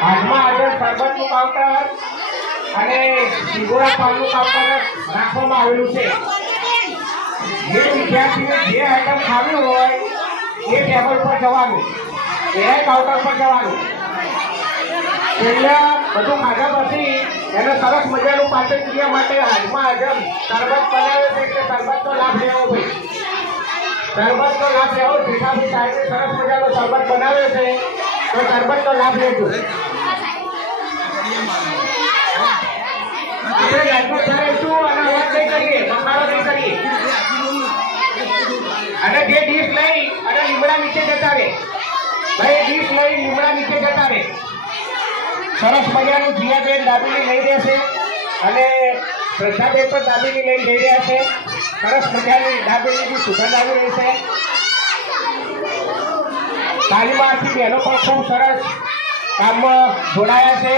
હાથમાં આજે શરબતનું કાઉન્ટર અને સિંગોડા પાનનું કાઉન્ટર રાખવામાં આવેલું છે. જે વિદ્યાર્થીને જે આઈટમ ખાવી હોય એ ટેબલ પર જવાનું, એ કાઉન્ટર પર જવાનું. એટલે બધું ખાધા પછી એને સરસ મજાનું પાચન ક્રિયા માટે હાથમાં હજમ શરબત બનાવે છે એટલે શરબતનો લાભ લેવો ભાઈ. શરબતનો લાભ લેવો. જેઠાભાઈ સાહેબે સરસ મજાનો શરબત બનાવે છે તો શરબતનો લાભ લેજો. આપણે લાઈટમાં ચાલીશું અને અવાજ નહીં કરીએ, બંગાળો નહીં કરીએ. અને જે ડીશ લઈ અને લીમડા નીચે જતા રહે ભાઈ, ડીશ લઈ લીમડા નીચે જતા રહે. સરસ મજાનું જીયાબેન દાબેલી લઈ રહેશે અને શ્રદ્ધાબેન પણ દાબેલી લઈ જઈ રહ્યા છે. સરસ મજાની દાબેલીની સુગંધ આવી રહી છે. તાલીમાર્થી બહેનો પણ ખૂબ સરસ કામમાં જોડાયા છે.